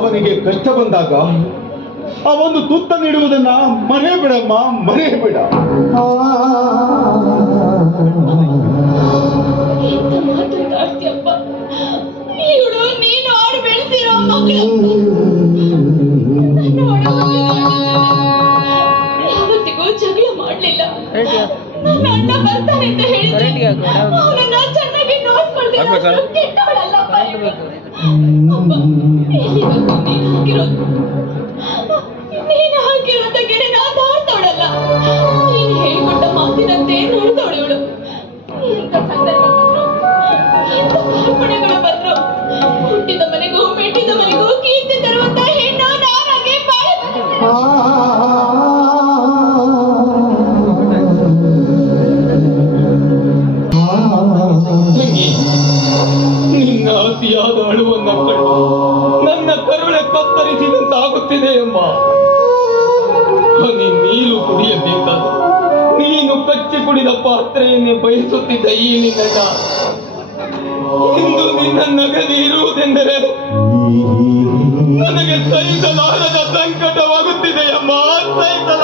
ಅವನಿಗೆ ಕಷ್ಟ ಬಂದಾಗ ಆ ಒಂದು ತುತ್ತ ನೀಡುವುದನ್ನ ಮನೆ ಬಿಡಮ್ಮ ಎಂತ ಬಿಡ. ಯಾವತ್ತಿಗೂ ಜಗಳ ಮಾಡ್ಲಿಲ್ಲ ನನ್ನ ಅಣ್ಣ ಬರ್ತಾನೆ ಅಂತ ಹೇಳಿದ್ರೆ ಕಿರೋ ಅತಿಯಾದ ಅಳುವನ್ನ ಕಂಡು ನನ್ನ ಕರುಳೆ ಕತ್ತರಿಸಿದಂತಾಗುತ್ತಿದೆ ಎಂಬ ಧ್ವನಿ ನೀರು ಕುಡಿಯಬೇಕಾದ. ನೀನು ಕಚ್ಚಿ ಕುಡಿದ ಪಾತ್ರೆಯನ್ನೇ ಬಯಸುತ್ತಿದ್ದ ಈ ನಿನ್ನ ಇಂದು ನಿನ್ನ ನಗದಿ ಇರುವುದೆಂದರೆ ನನಗೆ ಸಹಿಸಲಾರದ ಸಂಕಟವಾಗುತ್ತಿದೆ ಎಂಬ ಸಹಿಸಲಾರದ